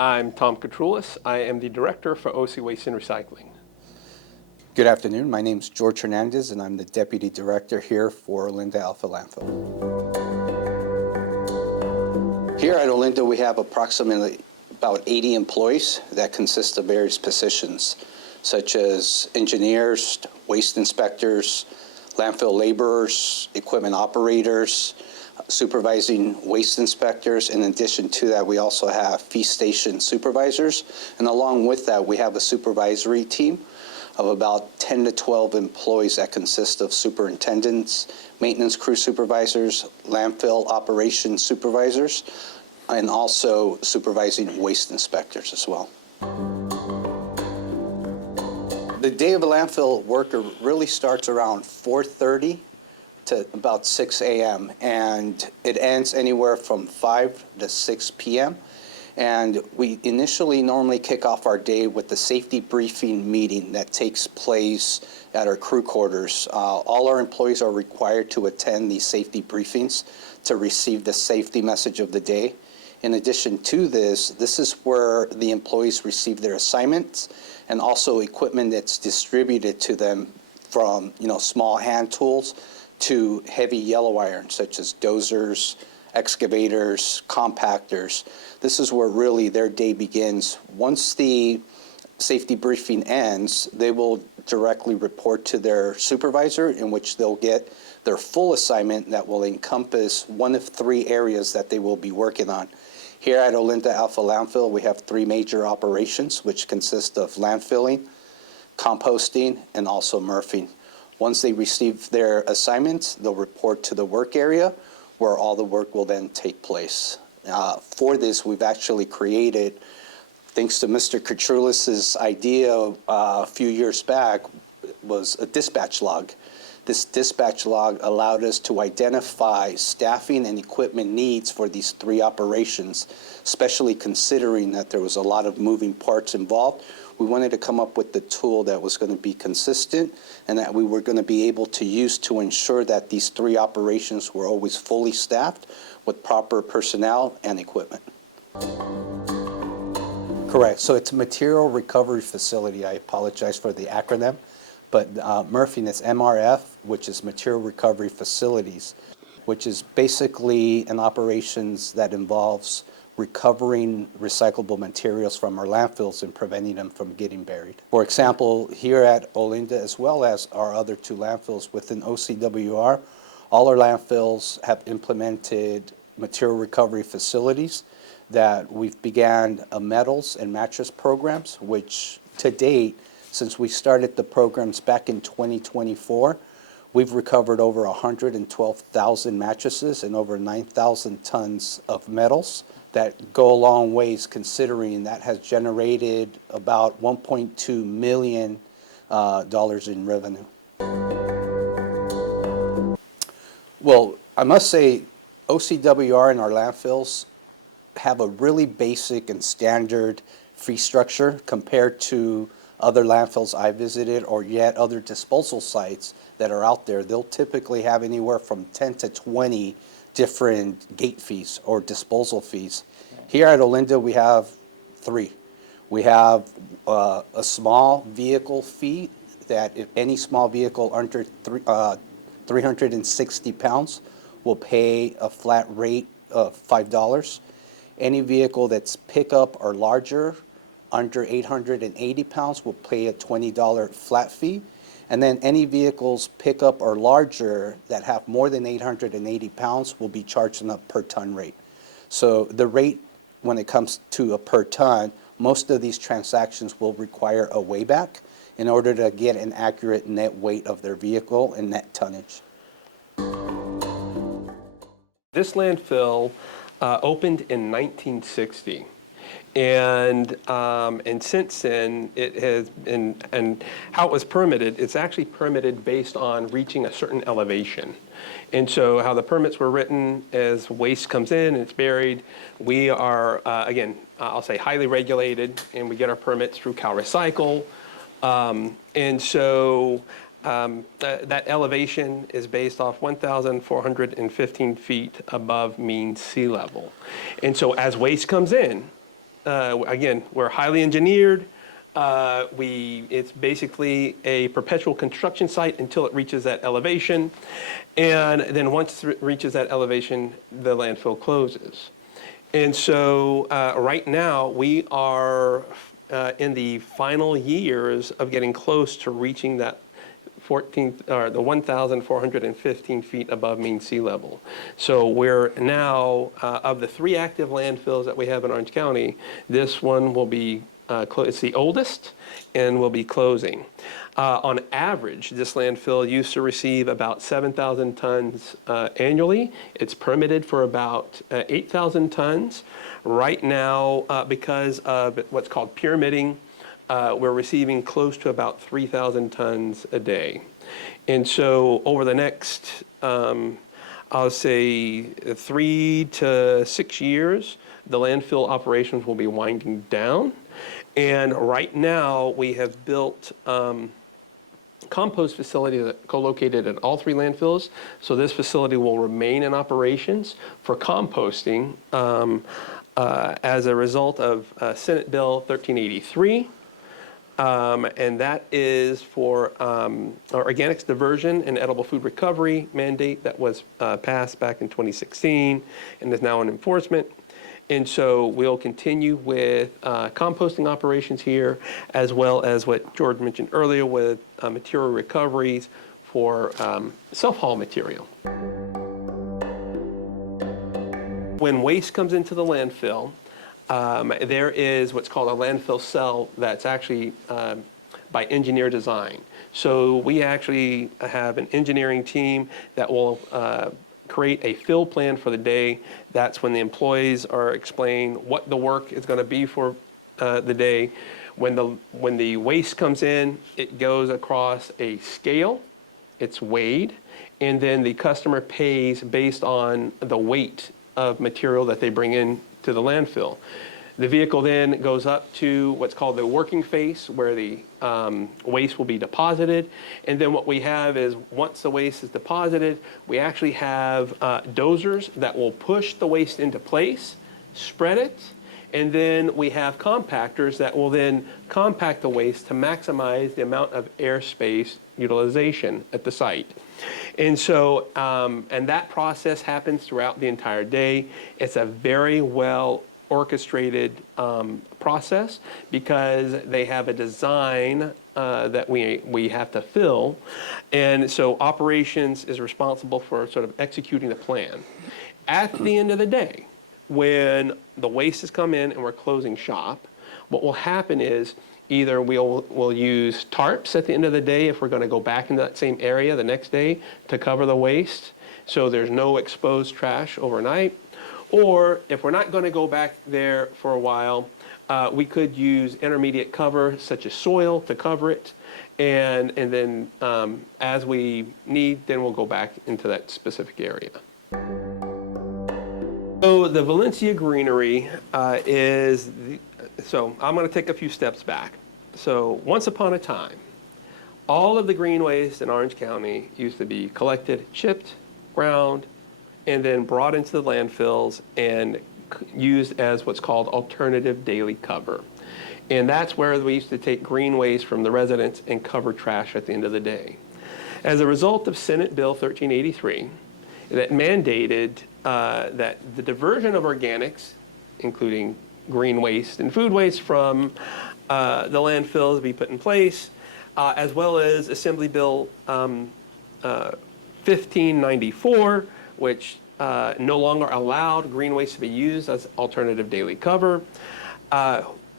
I'm Tom Katroulis. I am the Director for OC Waste and Recycling. Good afternoon. My name is Jorge Hernandez, and I'm the Deputy Director here for Olinda Alpha Landfill. Here at Olinda, we have approximately about 80 employees that consist of various positions, such as engineers, waste inspectors, landfill laborers, equipment operators, supervising waste inspectors. In addition to that, we also have fee station supervisors. And along with that, we have a supervisory team of about 10 to 12 employees that consist of superintendents, maintenance crew supervisors, landfill operations supervisors, and also supervising waste inspectors as well. The day of a landfill worker really starts around 4:30 to about 6 a.m. and it ends anywhere from 5 to 6 p.m. And we initially normally kick off our day with the safety briefing meeting that takes place at our crew quarters. All our employees are required to attend these safety briefings to receive the safety message of the day. In addition to this is where the employees receive their assignments and also equipment that's distributed to them from, small hand tools to heavy yellow iron, such as dozers, excavators, compactors. This is where really their day begins. Once the safety briefing ends, they will directly report to their supervisor, in which they'll get their full assignment that will encompass one of 3 areas that they will be working on. Here at Olinda Alpha Landfill, we have 3 major operations, which consist of landfilling, composting, and also MRFing. Once they receive their assignments, they'll report to the work area where all the work will then take place. For this, we've actually created, thanks to Mr. Katroulis' idea a few years back, was a dispatch log. This dispatch log allowed us to identify staffing and equipment needs for these 3 operations, especially considering that there was a lot of moving parts involved. We wanted to come up with the tool that was going to be consistent and that we were going to be able to use to ensure that these 3 operations were always fully staffed with proper personnel and equipment. Correct. So it's a material recovery facility. I apologize for the acronym, but MRFing is MRF, which is Material Recovery Facilities, which is basically an operations that involves recovering recyclable materials from our landfills and preventing them from getting buried. For example, here at Olinda, as well as our other 2 landfills within OCWR, all our landfills have implemented material recovery facilities that we've began metals and mattress programs, which to date, since we started the programs back in 2024, we've recovered over 112,000 mattresses and over 9,000 tons of metals. That go a long ways, considering that has generated about $1.2 million in revenue. Well, I must say OCWR and our landfills have a really basic and standard fee structure compared to other landfills I visited or yet other disposal sites that are out there. They'll typically have anywhere from 10 to 20 different gate fees or disposal fees. Here at Olinda, we have 3. We have a small vehicle fee that if any small vehicle under 360 pounds will pay a flat rate of $5. Any vehicle that's pickup or larger under 880 pounds will pay a $20 flat fee. And then any vehicles pickup or larger that have more than 880 pounds will be charged on a per ton rate. So the rate when it comes to a per ton, most of these transactions will require a weighback in order to get an accurate net weight of their vehicle and net tonnage. This landfill opened in 1960. And since then, it has been, and how it was permitted, it's actually permitted based on reaching a certain elevation. And so how the permits were written as waste comes in and it's buried, we are, again, I'll say highly regulated, and we get our permits through CalRecycle. And so that elevation is based off 1,415 feet above mean sea level. And so as waste comes in, again, we're highly engineered. It's basically a perpetual construction site until it reaches that elevation. And then once it reaches that elevation, the landfill closes. And so right now we are in the final years of getting close to reaching that the 1,415 feet above mean sea level. So we're now, of the 3 active landfills that we have in Orange County, this one will be, it's the oldest and will be closing. On average, this landfill used to receive about 7,000 tons annually. It's permitted for about 8,000 tons. Right now, because of what's called pyramiding, we're receiving close to about 3,000 tons a day. And so over the next, I'll say 3 to 6 years, the landfill operations will be winding down. And right now we have built compost facility that co-located at all 3 landfills. So this facility will remain in operations for composting as a result of Senate Bill 1383. And that is for our organics diversion and edible food recovery mandate that was passed back in 2016 and is now in enforcement. And so we'll continue with composting operations here, as well as what George mentioned earlier with material recoveries for self-haul material. When waste comes into the landfill, there is what's called a landfill cell that's actually by engineer design. So we actually have an engineering team that will create a fill plan for the day. That's when the employees are explaining what the work is going to be for the day. When the waste comes in, it goes across a scale, it's weighed, and then the customer pays based on the weight of material that they bring in to the landfill. The vehicle then goes up to what's called the working face, where the waste will be deposited. And then what we have is, once the waste is deposited, we actually have dozers that will push the waste into place, spread it, and then we have compactors that will then compact the waste to maximize the amount of airspace utilization at the site. And so, and that process happens throughout the entire day. It's a very well orchestrated process because they have a design that we have to fill. And so operations is responsible for sort of executing the plan. At the end of the day, when the waste has come in and we're closing shop, what will happen is either we'll use tarps at the end of the day if we're going to go back into that same area the next day to cover the waste, so there's no exposed trash overnight. Or if we're not going to go back there for a while, we could use intermediate cover such as soil to cover it, and then as we need, then we'll go back into that specific area. So the Valencia Greenery so I'm going to take a few steps back. So once upon a time, all of the green waste in Orange County used to be collected, chipped, ground, and then brought into the landfills and used as what's called alternative daily cover. And that's where we used to take green waste from the residents and cover trash at the end of the day. As a result of Senate Bill 1383, that mandated that the diversion of organics, including green waste and food waste from the landfills, be put in place, as well as Assembly Bill 1594, which no longer allowed green waste to be used as alternative daily cover.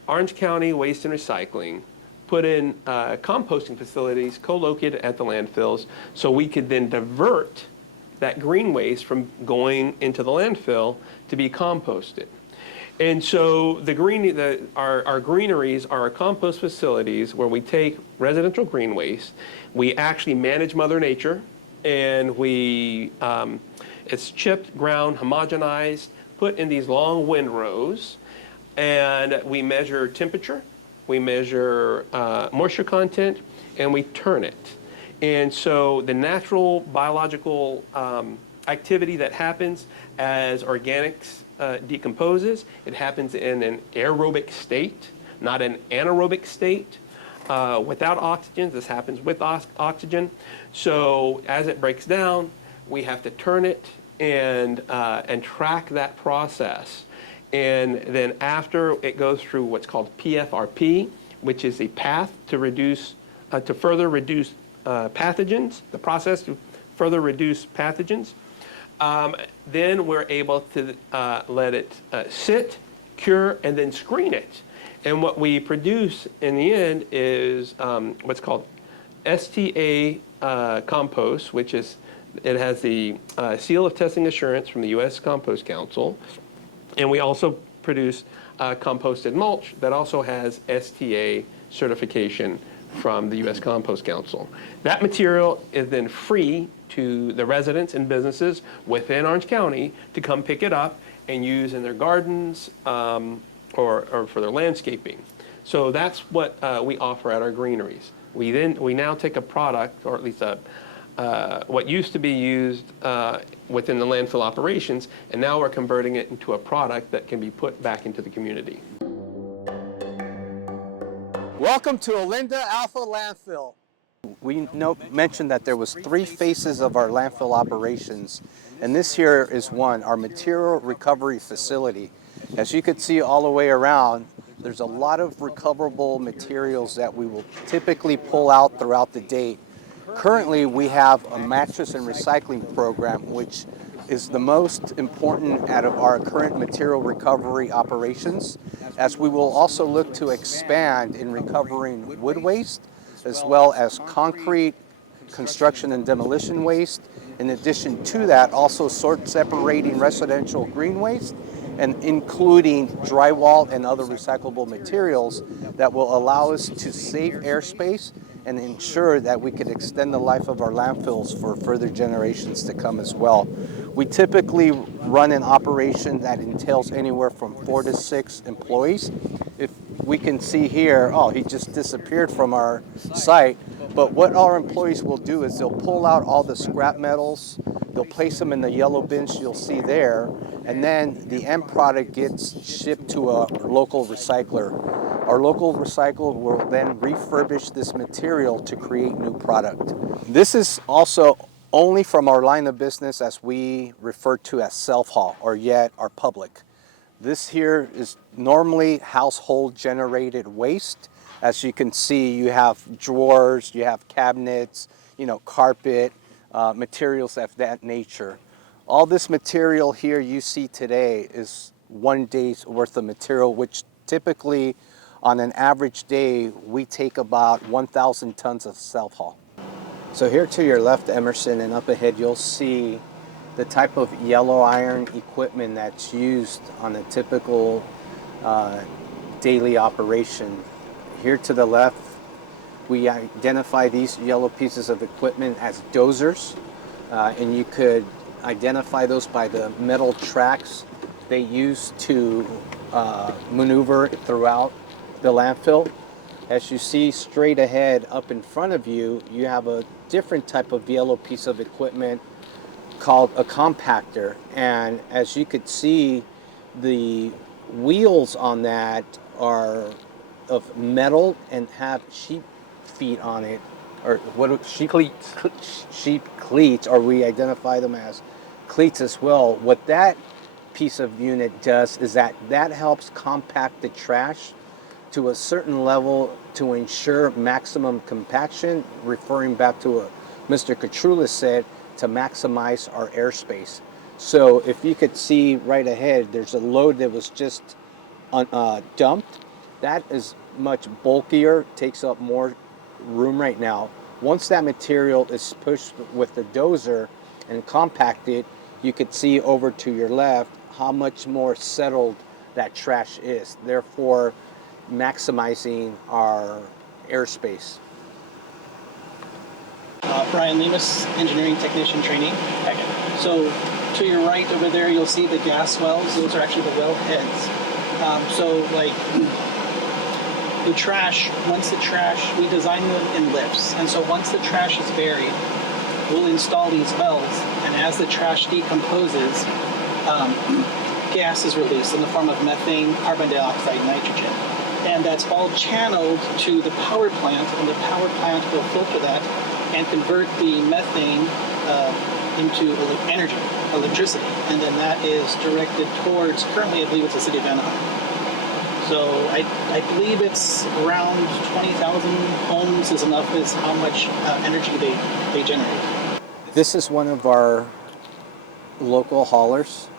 Orange County Waste and Recycling put in composting facilities co-located at the landfills so we could then divert that green waste from going into the landfill to be composted. And so our greeneries are our compost facilities where we take residential green waste, we actually manage Mother Nature, and it's chipped, ground, homogenized, put in these long windrows, and we measure temperature, we measure moisture content, and we turn it. And so the natural biological activity that happens as organics decomposes, it happens in an aerobic state, not an anaerobic state. Without oxygen, this happens with oxygen. So as it breaks down, we have to turn it and track that process. And then after it goes through what's called PFRP, which is a path to further reduce pathogens, the process to further reduce pathogens, then we're able to let it sit, cure, and then screen it. And what we produce in the end is what's called STA compost, which is, it has the seal of testing assurance from the U.S. Compost Council. And we also produce composted mulch that also has STA certification from the U.S. Compost Council. That material is then free to the residents and businesses within Orange County to come pick it up and use in their gardens or for their landscaping. So that's what we offer at our greeneries. We now take a product, or at least what used to be used within the landfill operations, and now we're converting it into a product that can be put back into the community. Welcome to Olinda Alpha Landfill. We mentioned that there was 3 phases of our landfill operations, and this here is one, our material recovery facility. As you can see all the way around, there's a lot of recoverable materials that we will typically pull out throughout the day. Currently, we have a mattress and recycling program, which is the most important out of our current material recovery operations, as we will also look to expand in recovering wood waste, as well as concrete, construction and demolition waste. In addition to that, also sort separating residential green waste and including drywall and other recyclable materials that will allow us to save airspace and ensure that we can extend the life of our landfills for further generations to come as well. We typically run an operation that entails anywhere from 4 to 6 employees. If we can see here, oh, he just disappeared from our site. But what our employees will do is they'll pull out all the scrap metals, they'll place them in the yellow bins you'll see there, and then the end product gets shipped to a local recycler. Our local recycler will then refurbish this material to create new product. This is also only from our line of business as we refer to as self-haul, or yet our public. This here is normally household generated waste. As you can see, you have drawers, you have cabinets, carpet, materials of that nature. All this material here you see today is 1 day's worth of material, which typically on an average day, we take about 1,000 tons of self-haul. So here to your left, Emerson, and up ahead, you'll see the type of yellow iron equipment that's used on a typical daily operation. Here to the left, we identify these yellow pieces of equipment as dozers, and you could identify those by the metal tracks they use to maneuver throughout the landfill. As you see straight ahead up in front of you, you have a different type of yellow piece of equipment called a compactor. And as you could see, the wheels on that are of metal and have sheep feet on it, or what sheep cleats. Sheep cleats, or we identify them as cleats as well. What that piece of unit does is that helps compact the trash to a certain level to ensure maximum compaction, referring back to what Mr. Katrulis said, to maximize our airspace. So if you could see right ahead, there's a load that was just dumped. That is much bulkier, takes up more room right now. Once that material is pushed with the dozer and compacted, you could see over to your left how much more settled that trash is, therefore maximizing our airspace. Brian Limas, engineering technician training. So to your right over there, you'll see the gas wells. Those are actually the well heads. The trash, we design them in lifts. And so once the trash is buried, we'll install these wells. And as the trash decomposes, gas is released in the form of methane, carbon dioxide, nitrogen. And that's all channeled to the power plant, and the power plant will filter that and convert the methane into energy, electricity. And then that is directed towards, currently I believe it's the city of Anaheim. So I believe it's around 20,000 homes is enough is how much energy they generate. This is one of our local haulers,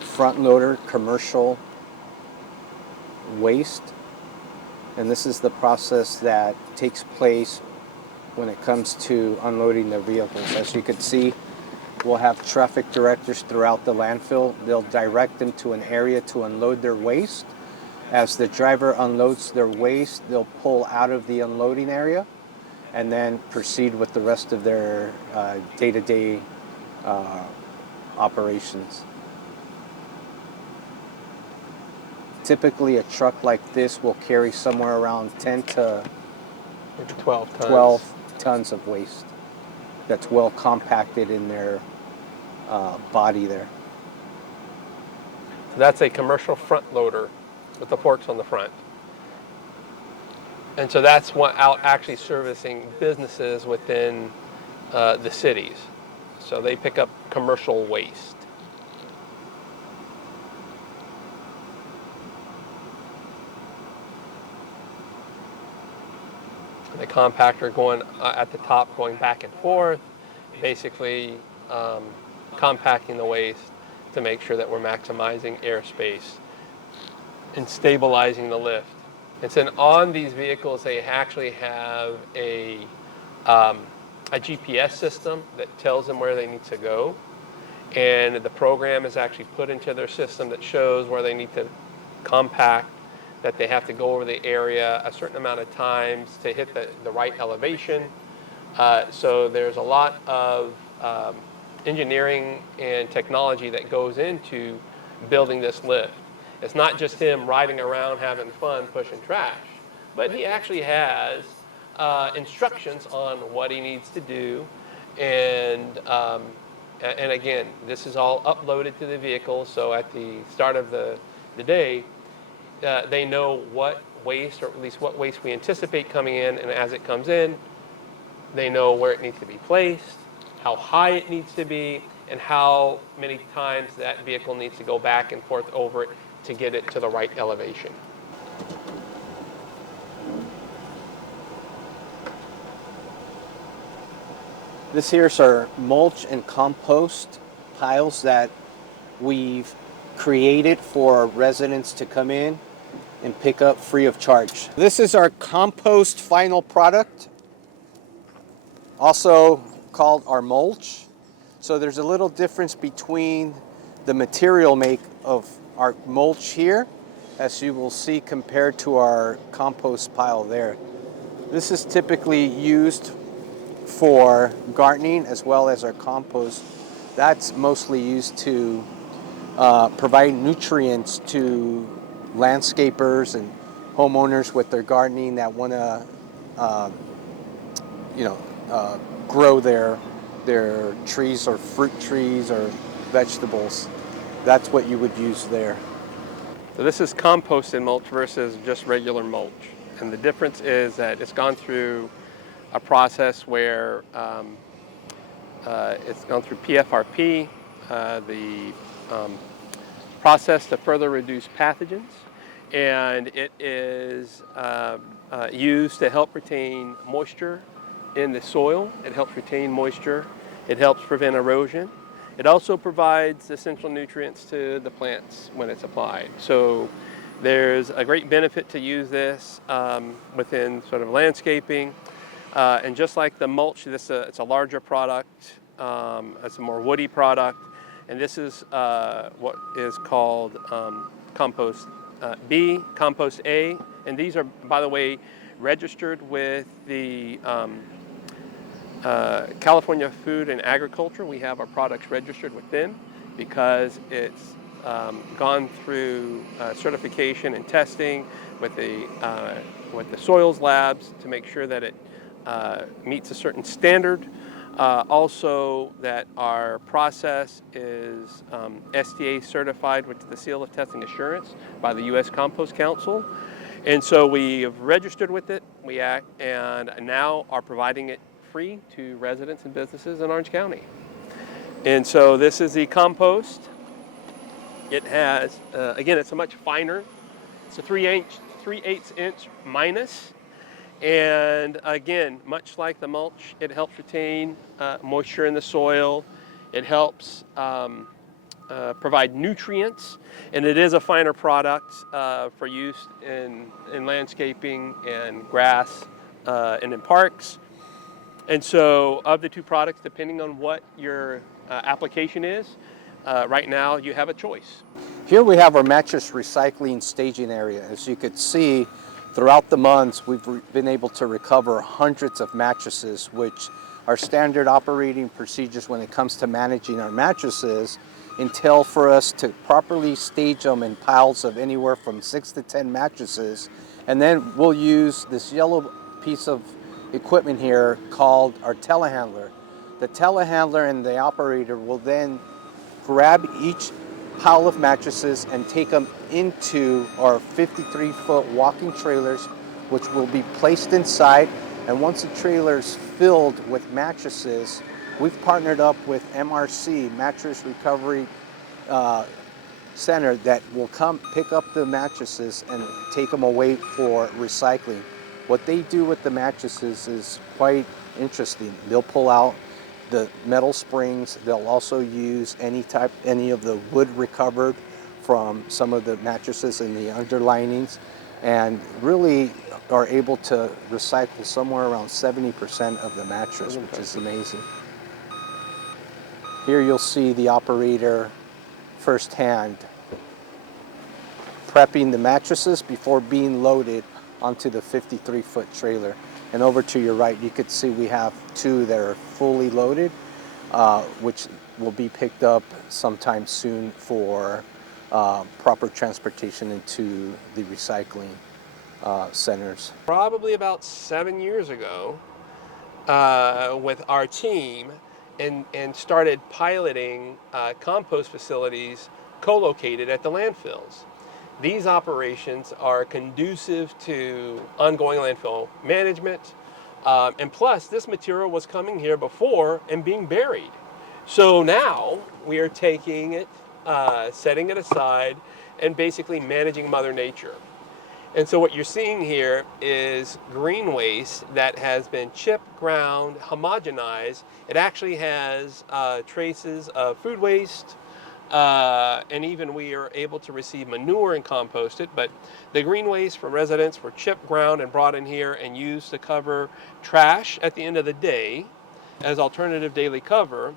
front loader commercial waste, and this is the process that takes place when it comes to unloading the vehicles. As you can see, we'll have traffic directors throughout the landfill. They'll direct them to an area to unload their waste. As the driver unloads their waste, they'll pull out of the unloading area and then proceed with the rest of their day-to-day operations. Typically, a truck like this will carry somewhere around 10 to Maybe 12 tons. 12 tons of waste that's well compacted in their body there. So that's a commercial front loader with the forks on the front. And so that's what out actually servicing businesses within the cities. So they pick up commercial waste. The compactor going at the top, going back and forth, basically compacting the waste to make sure that we're maximizing airspace and stabilizing the lift. And then on these vehicles, they actually have a GPS system that tells them where they need to go. And the program is actually put into their system that shows where they need to compact, that they have to go over the area a certain amount of times to hit the right elevation. So there's a lot of engineering and technology that goes into building this lift. It's not just him riding around having fun pushing trash, but he actually has instructions on what he needs to do. And again, this is all uploaded to the vehicle, so at the start of the day, they know what waste, or at least what waste we anticipate coming in, and as it comes in, they know where it needs to be placed, how high it needs to be, and how many times that vehicle needs to go back and forth over it to get it to the right elevation. This here's our mulch and compost piles that we've created for residents to come in and pick up free of charge. This is our compost final product, also called our mulch. So there's a little difference between the material make of our mulch here, as you will see, compared to our compost pile there. This is typically used for gardening as well as our compost. That's mostly used to provide nutrients to landscapers and homeowners with their gardening that want to, grow their trees or fruit trees or vegetables. That's what you would use there. So this is composted mulch versus just regular mulch. And the difference is that it's gone through a process where it's gone through PFRP, the process to further reduce pathogens, and it is used to help retain moisture in the soil. It helps retain moisture. It helps prevent erosion. It also provides essential nutrients to the plants when it's applied. So there's a great benefit to use this within sort of landscaping. And just like the mulch, it's a larger product. It's a more woody product. And this is what is called compost B, compost A. And these are, by the way, registered with the California Food and Agriculture. We have our products registered with them because it's gone through certification and testing with the soils labs to make sure that it meets a certain standard. Also, that our process is STA certified with the seal of testing assurance by the U.S. Compost Council. And so we have registered with it, and now are providing it free to residents and businesses in Orange County. And so this is the compost. It has, again, it's a much finer, it's a 3/8 inch minus. And again, much like the mulch, it helps retain moisture in the soil. It helps provide nutrients, and it is a finer product for use in landscaping and grass and in parks. And so of the two products, depending on what your application is, right now you have a choice. Here we have our mattress recycling staging area. As you could see, throughout the months, we've been able to recover hundreds of mattresses, which our standard operating procedures when it comes to managing our mattresses entail for us to properly stage them in piles of anywhere from 6 to 10 mattresses. And then we'll use this yellow piece of equipment here called our telehandler. The telehandler and the operator will then grab each pile of mattresses and take them into our 53-foot walking trailers, which will be placed inside. And once the trailer is filled with mattresses, we've partnered up with MRC, Mattress Recovery Center, that will come pick up the mattresses and take them away for recycling. What they do with the mattresses is quite interesting. They'll pull out the metal springs. They'll also use any of the wood recovered from some of the mattresses and the underlinings, and really are able to recycle somewhere around 70% of the mattress, which is amazing. Here you'll see the operator firsthand prepping the mattresses before being loaded onto the 53-foot trailer. And over to your right, you could see we have two that are fully loaded, which will be picked up sometime soon for proper transportation into the recycling centers. Probably about 7 years ago, with our team, and started piloting compost facilities co-located at the landfills. These operations are conducive to ongoing landfill management, and plus this material was coming here before and being buried. So now we are taking it, setting it aside, and basically managing Mother Nature. And so what you're seeing here is green waste that has been chipped, ground, homogenized. It actually has traces of food waste, and even we are able to receive manure and compost it. But the green waste from residents were chipped, ground, and brought in here and used to cover trash at the end of the day as alternative daily cover.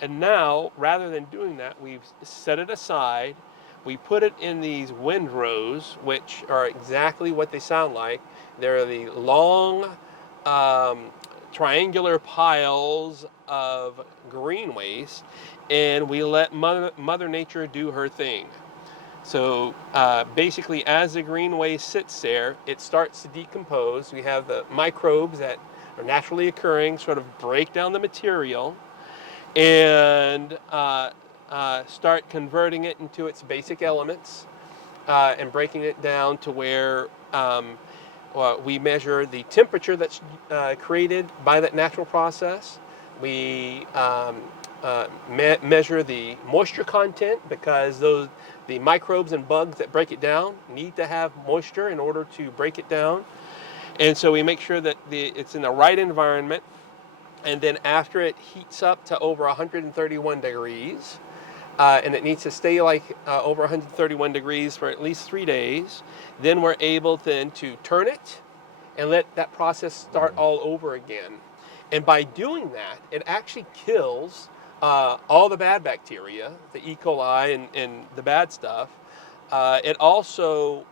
And now, rather than doing that, we've set it aside. We put it in these windrows, which are exactly what they sound like. They're the long triangular piles of green waste, and we let Mother Nature do her thing. So basically, as the green waste sits there, it starts to decompose. We have the microbes that are naturally occurring sort of break down the material and start converting it into its basic elements and breaking it down to where we measure the temperature that's created by that natural process. We measure the moisture content, because the microbes and bugs that break it down need to have moisture in order to break it down. And so we make sure that it's in the right environment. And then after it heats up to over 131 degrees, and it needs to stay over 131 degrees for at least 3 days, then we're able then to turn it and let that process start all over again. And by doing that, it actually kills all the bad bacteria, the E. coli and the bad stuff. It also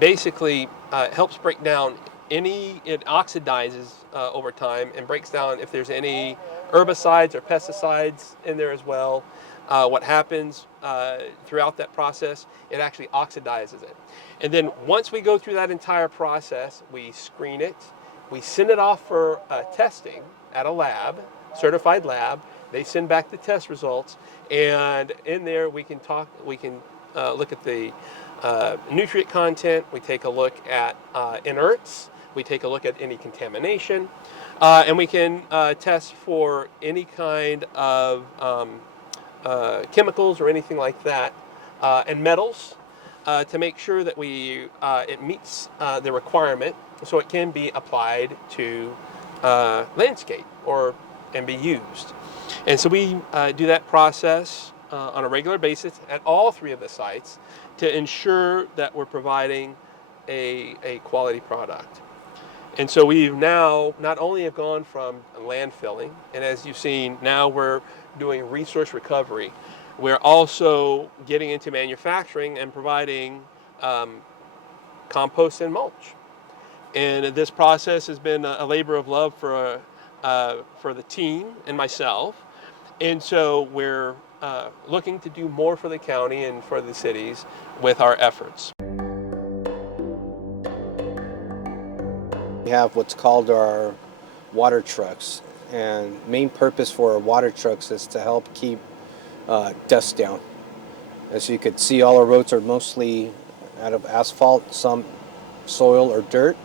basically helps break down it oxidizes over time and breaks down if there's any herbicides or pesticides in there as well. What happens throughout that process, it actually oxidizes it. And then once we go through that entire process, we screen it, We send it off for testing at a lab, certified lab. They send back the test results, and in there we can look at the nutrient content. We take a look at inerts. We take a look at any contamination, and we can test for any kind of chemicals or anything like that, and metals, to make sure that it meets the requirement, so it can be applied to landscape and be used. And so we do that process on a regular basis at all three of the sites to ensure that we're providing a quality product. And so we've now not only have gone from landfilling, and as you've seen, now we're doing resource recovery. We're also getting into manufacturing and providing compost and mulch. And this process has been a labor of love for the team and myself. And so we're looking to do more for the county and for the cities with our efforts. We have what's called our water trucks, and main purpose for our water trucks is to help keep dust down. As you can see, all our roads are mostly out of asphalt, some soil or dirt,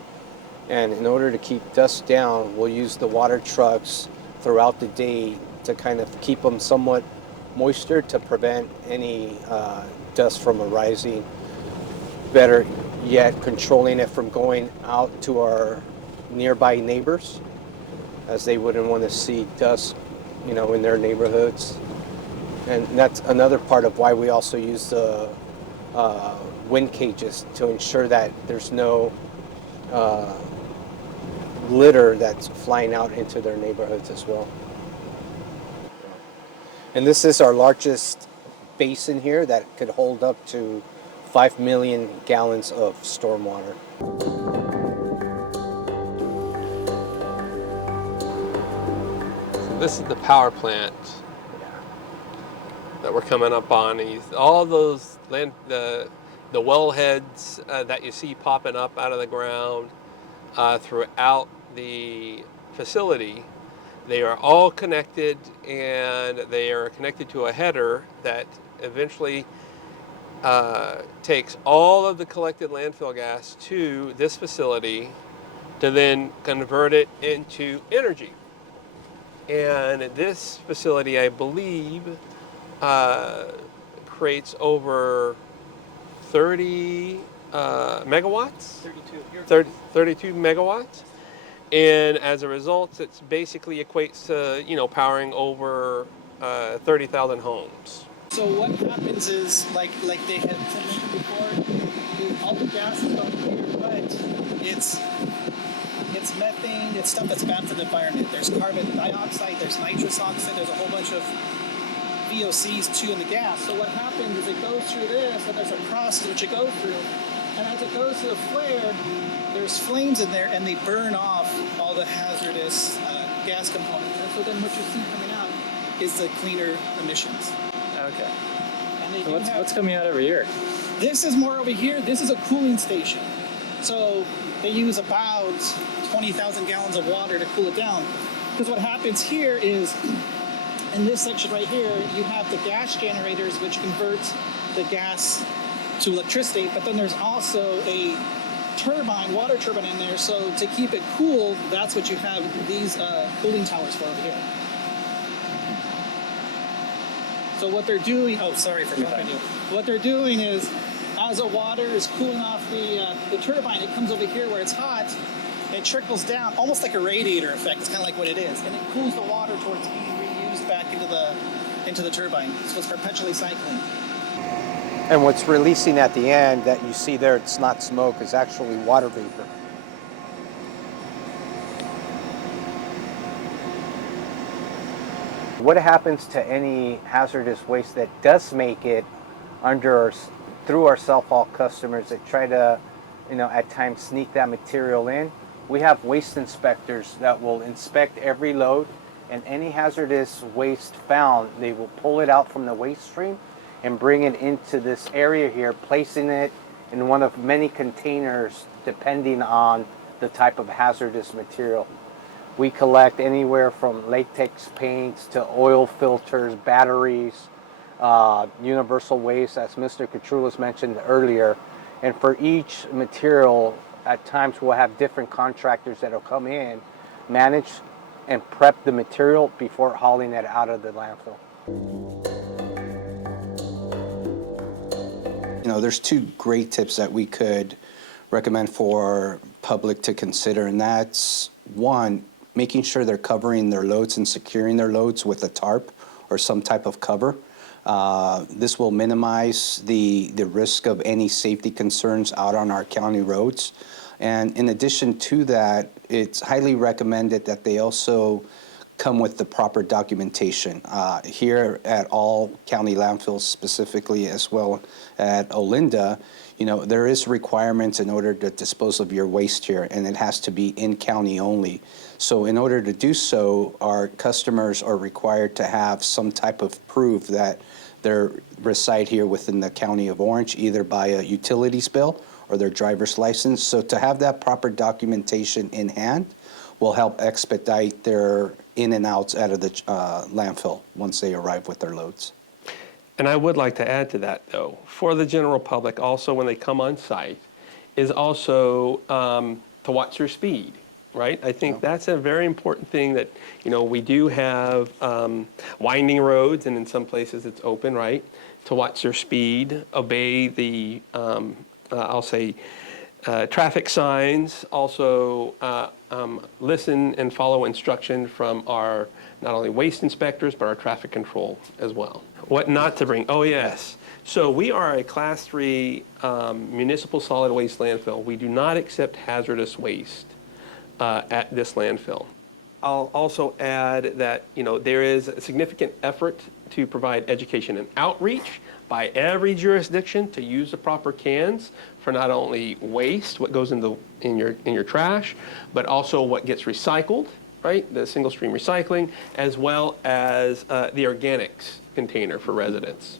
and in order to keep dust down, we'll use the water trucks throughout the day to kind of keep them somewhat moisture to prevent any dust from arising. Better yet, controlling it from going out to our nearby neighbors, as they wouldn't want to see dust, in their neighborhoods. And that's another part of why we also use the wind cages, to ensure that there's no litter that's flying out into their neighborhoods as well. And this is our largest basin here that could hold up to 5 million gallons of stormwater. So this is the power plant that we're coming up on. All those the wellheads that you see popping up out of the ground throughout the facility, they are all connected, and they are connected to a header that eventually takes all of the collected landfill gas to this facility to then convert it into energy. And this facility, I believe, creates over 30 megawatts? 32 megawatts. And as a result, it basically equates to, powering over 30,000 homes. So what happens is, like they had mentioned before, all the gas is going here, but it's methane, it's stuff that's bad for the environment. There's carbon dioxide, there's nitrous oxide, there's a whole bunch of VOCs too in the gas. So what happens is it goes through this, and there's a process which it goes through, and as it goes through the flare, there's flames in there, and they burn off all the hazardous gas components. And so then what you see coming out is the cleaner emissions. Okay. And they So what's coming out over here? This is more over here. This is a cooling station. So they use about 20,000 gallons of water to cool it down. Because what happens here is, in this section right here, you have the gas generators which convert the gas to electricity, but then there's also a water turbine in there. So to keep it cool, that's what you have these cooling towers for over here. So what they're doing, sorry for jumping you. What they're doing is, as the water is cooling off the turbine, it comes over here where it's hot, it trickles down, almost like a radiator effect. It's kind of like what it is. And it cools the water towards being reused back into the turbine. So it's perpetually cycling. And what's releasing at the end that you see there, it's not smoke, it's actually water vapor. What happens to any hazardous waste that does make it through our self-haul customers that try to, at times sneak that material in? We have waste inspectors that will inspect every load, and any hazardous waste found, they will pull it out from the waste stream and bring it into this area here, placing it in one of many containers depending on the type of hazardous material. We collect anywhere from latex paints to oil filters, batteries, universal waste, as Mr. Katroulis mentioned earlier. And for each material, at times we'll have different contractors that'll come in, manage and prep the material before hauling it out of the landfill. You know, there's two great tips that we could recommend for public to consider, and that's one, making sure they're covering their loads and securing their loads with a tarp or some type of cover. This will minimize the risk of any safety concerns out on our county roads. And in addition to that, it's highly recommended that they also come with the proper documentation. Here at all county landfills specifically, as well at Olinda, you know, there is requirements in order to dispose of your waste here, and it has to be in county only. So in order to do so, our customers are required to have some type of proof that they reside here within the county of Orange, either by a utilities bill or their driver's license. So to have that proper documentation in hand will help expedite their in and outs out of the landfill once they arrive with their loads. And I would like to add to that, though, for the general public, also when they come on site, is also to watch their speed, right? I think that's a very important thing that, you know, we do have winding roads, and in some places it's open, right? To watch their speed, obey the, I'll say, traffic signs, also listen and follow instruction from our not only waste inspectors, but our traffic control as well. What not to bring, oh yes. So we are a Class 3 municipal solid waste landfill. We do not accept hazardous waste at this landfill. I'll also add that, you know, there is a significant effort to provide education and outreach by every jurisdiction to use the proper cans for not only waste, what goes in your trash, but also what gets recycled, right? The single stream recycling, as well as the organics container for residents.